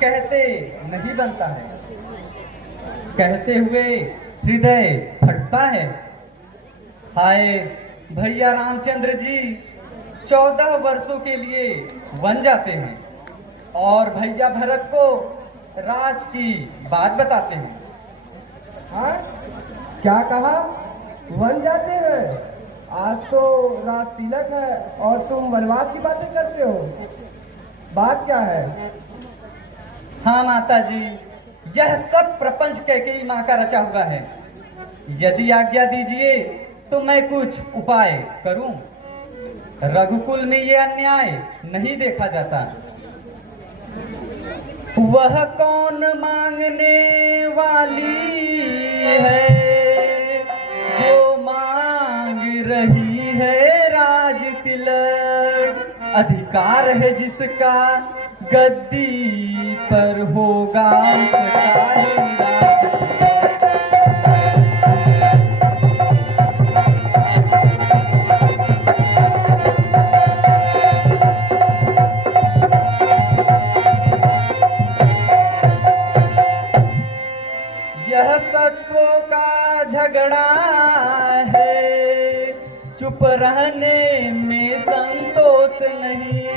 कहते नहीं बनता है, कहते हुए हृदय फटता है। हाय भैया रामचंद्र जी 14 वर्षों के लिए वन जाते हैं और भैया भरत को राज की बात बताते हैं। हाँ, क्या कहा? वन जाते हैं? आज तो राज तिलक है और तुम वनवास की बातें करते हो। बात क्या है? हाँ माता जी, यह सब प्रपंच कैकेयी माँ का रचा हुआ है। यदि आज्ञा दीजिए तो मैं कुछ उपाय करूं। रघुकुल में ये अन्याय नहीं देखा जाता। वह कौन मांगने वाली है जो मांग रही है राज तिलक। अधिकार है जिसका गद्दी पर होगा उसका ही राज। यह सत्वों का झगड़ा है, चुप रहने में संतोष नहीं।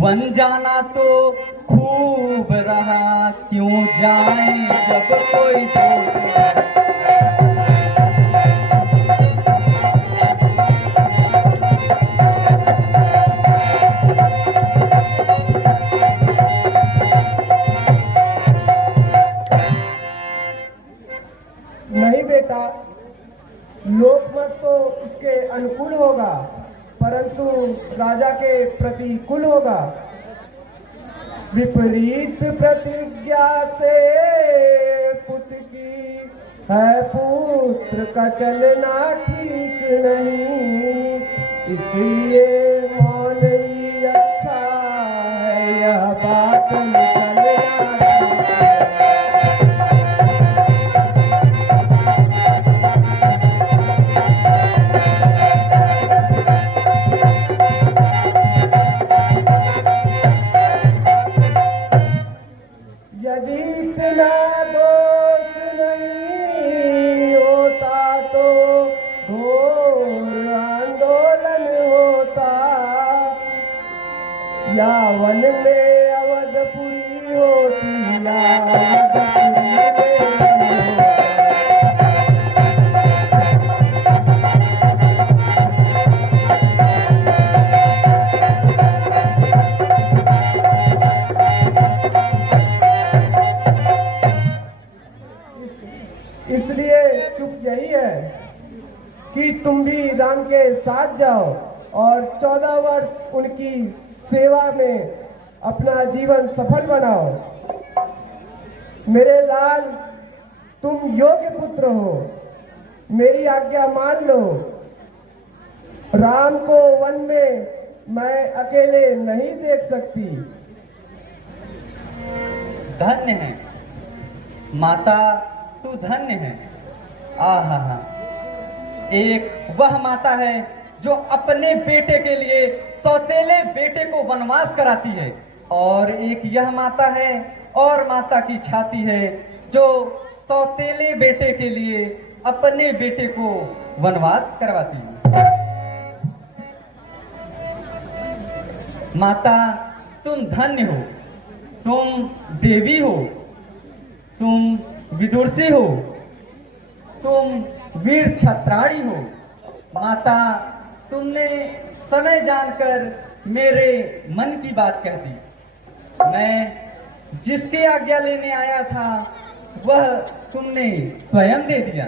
वन जाना तो खूब रहा, क्यों जाए जब कोई दोस्त नहीं। नहीं बेटा, लोकमत तो इसके अनुकूल होगा परंतु राजा के प्रतिकूल होगा। विपरीत प्रतिज्ञा से पुत्र की है पुत्र का चलना ठीक नहीं। इसलिए मौन ही अच्छा है, यह बात निकलना यदि इतना दोष नहीं होता तो घोर आंदोलन होता, या वन में अवधपुरी होती या अवधपुरी में इसलिए चुप यही है कि तुम भी राम के साथ जाओ और 14 वर्ष उनकी सेवा में अपना जीवन सफल बनाओ। मेरे लाल, तुम योग्य पुत्र हो, मेरी आज्ञा मान लो। राम को वन में मैं अकेले नहीं देख सकती। धन्य है माता, तू धन्य है। आहा हा, एक वह माता है जो अपने बेटे के लिए सौतेले बेटे को वनवास कराती है, और एक यह माता है और माता की छाती है जो सौतेले बेटे के लिए अपने बेटे को वनवास करवाती है। माता तुम धन्य हो, तुम देवी हो, तुम विदुषी हो, तुम वीर क्षत्राणी हो। माता तुमने समय जानकर मेरे मन की बात कह दी। मैं जिसकी आज्ञा लेने आया था वह तुमने स्वयं दे दिया।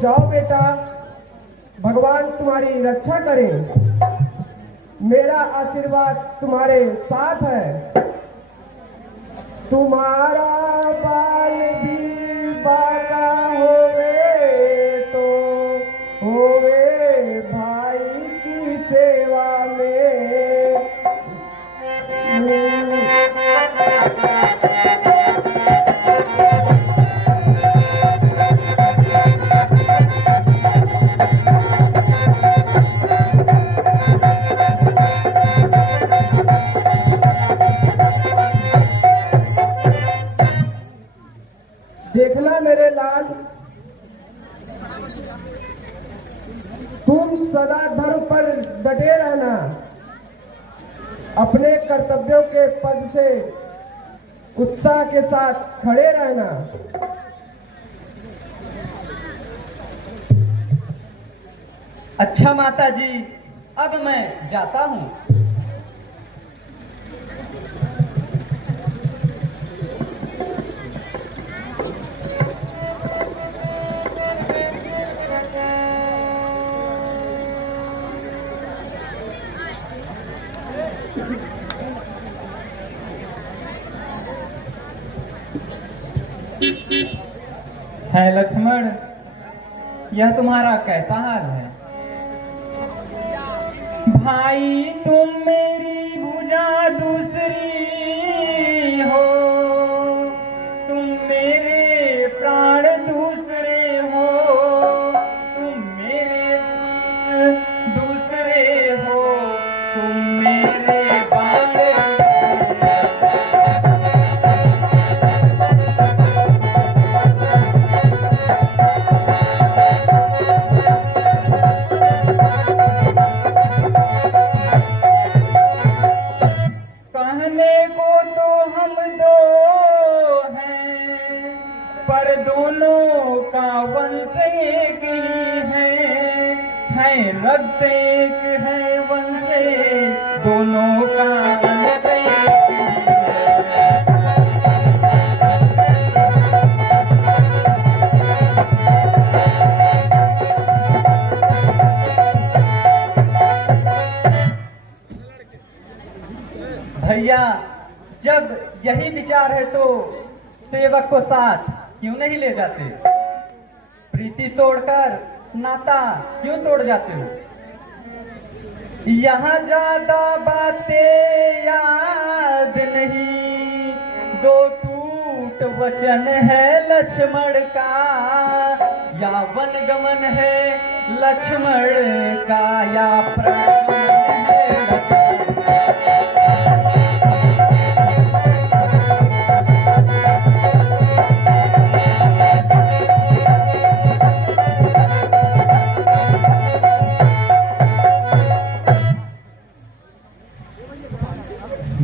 जाओ बेटा, भगवान तुम्हारी रक्षा करे। मेरा आशीर्वाद तुम्हारे साथ है। तुम्हारा बाल भी बाका होवे तो होवे भाई की सेवा में। औलाद भर पर डटे रहना, अपने कर्तव्यों के पद से उत्साह के साथ खड़े रहना। अच्छा माता जी, अब मैं जाता हूँ। है लक्ष्मण, यह तुम्हारा कैसा हाल है? भाई तुम मेरी भुजा दूसरी हो, तुम मेरे प्राण दूसरे हो, तुम मेरे दूसरे हो, तुम मेरे बाण। कहने को तो हम दो हैं, पर दोनों का वंश एक ही है रक्त एक है वंश एक, दोनों का वंश एक भैया, जब यही विचार है तो सेवक को साथ क्यों नहीं ले जाते? प्रीति तोड़कर नाता क्यों तोड़ जाते हो? यहाँ ज्यादा बातें याद नहीं, दो टूट वचन है लक्ष्मण का, या वनगमन है लक्ष्मण का, या प्रगमन है लक्ष्मण का।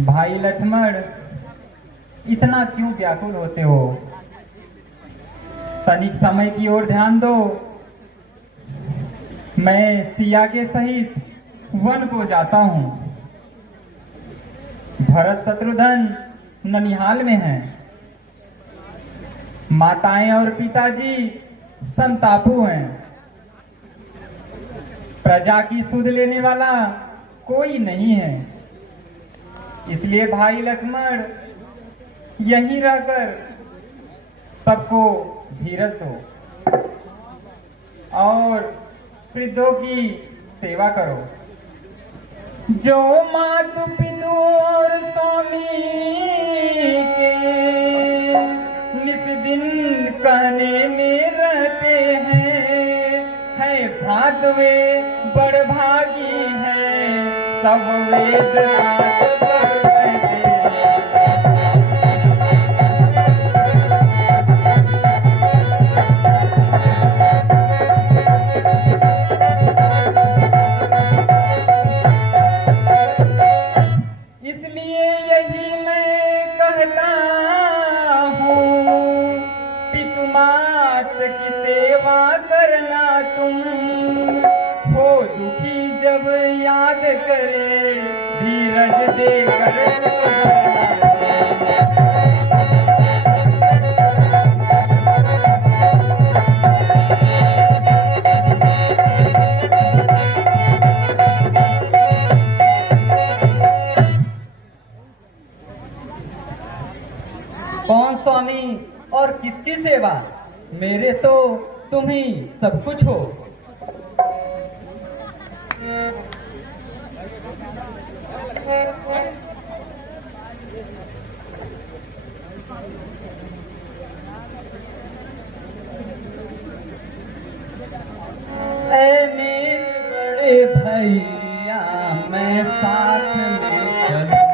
भाई लक्ष्मण, इतना क्यों व्याकुल होते हो? तनिक समय की ओर ध्यान दो। मैं सिया के सहित वन को जाता हूँ। भरत शत्रुघ्न ननिहाल में हैं। माताएं और पिताजी संतापु हैं। प्रजा की सुध लेने वाला कोई नहीं है। इसलिए भाई लक्ष्मण, यहीं रहकर सबको धीरज दो और वृद्धों की सेवा करो। जो मातु पितु और स्वामी के नित दिन कहने में रहते हैं भात वे बड़ भागी हैं, सब वेद शास्त्र की सेवा करना तुम, हो दुखी जब याद करे, धीरज देकर कौन स्वामी और किसकी सेवा? मेरे तो तुम ही सब कुछ हो। ऐ मेरे बड़े भैया, मैं साथ में चलूं।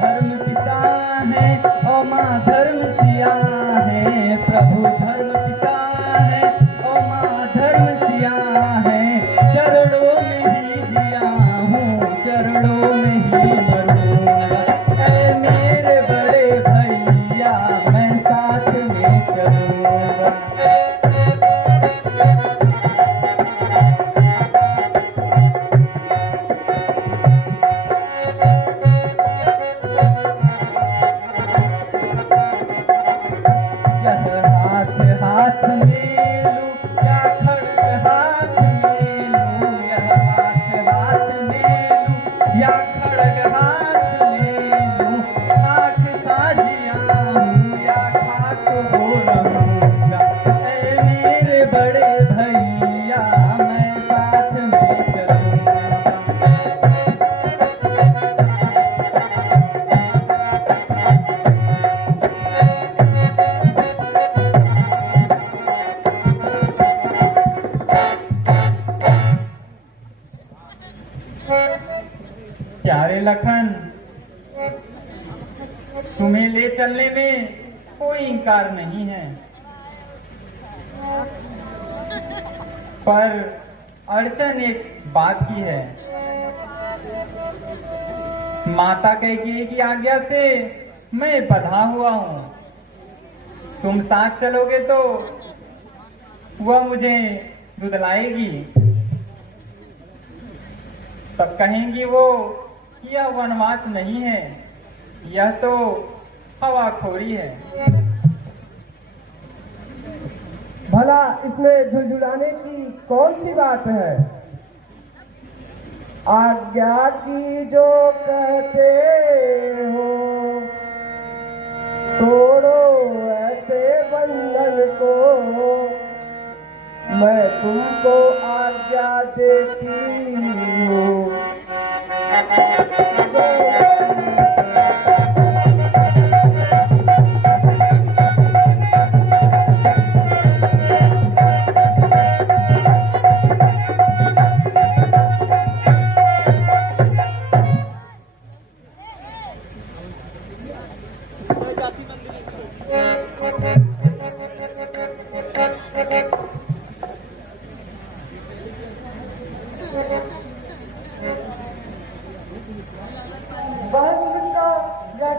धर्म पिता है और माँ धर्म सिया है। प्रभु धर्म पिता है और माँ धर्म सिया है। चरणों में ही जिया हूँ, चरणों में ही मरूंगा। ऐ मेरे बड़े भैया मैं साथ में चलूंगा। यह हाथ हाथ में लूं या खड़ग हाथ में लूं, यह हाथ हाथ में लूं या खड़ग हाथ में लूं। खाक साजिया हूँ या खाक हो रहूंगा। ऐ मेरे बड़े भैया मैं साथ में चलूंगा। प्यारे लखन, तुम्हें ले चलने में कोई इनकार नहीं है, पर अड़चन एक बात की है। माता कैकेयी की आज्ञा से मैं बंधा हुआ हूँ। तुम साथ चलोगे तो वह मुझे रुदलाएगी, तब कहेंगी वो यह वनवास नहीं है, यह तो हवाखोरी है। भला इसमें झुलझुलाने की कौन सी बात है? आज्ञा की जो कहते हो, तोड़ो ऐसे बंधन को। मैं तुमको आज्ञा देती हूँ।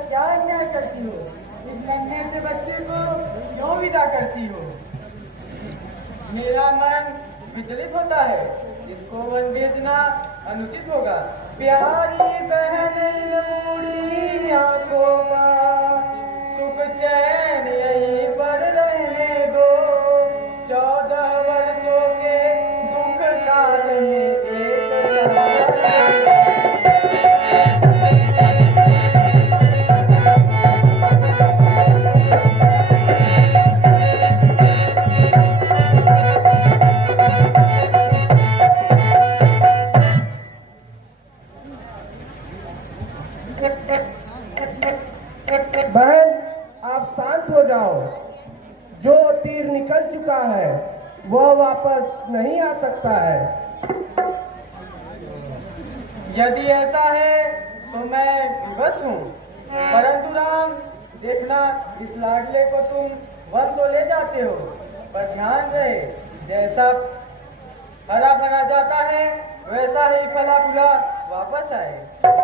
क्या अन्याय करती हो? इस नन्हे से बच्चे को क्यों विदा करती हो? मेरा मन विचलित होता है, इसको वन भेजना अनुचित होगा। प्यारी बहन इन बूढ़ी आंखों का सुख चैन यहीं पर रहने दो। 14 वर्षों के दुख काल में एक बहन, आप शांत हो जाओ। जो तीर निकल चुका है वह वापस नहीं आ सकता है। यदि ऐसा है तो मैं विवश हूँ, परंतु राम देखना, इस लाडले को तुम वन तो ले जाते हो, पर ध्यान रहे जैसा हरा भरा जाता है वैसा ही फला फूला वापस आए।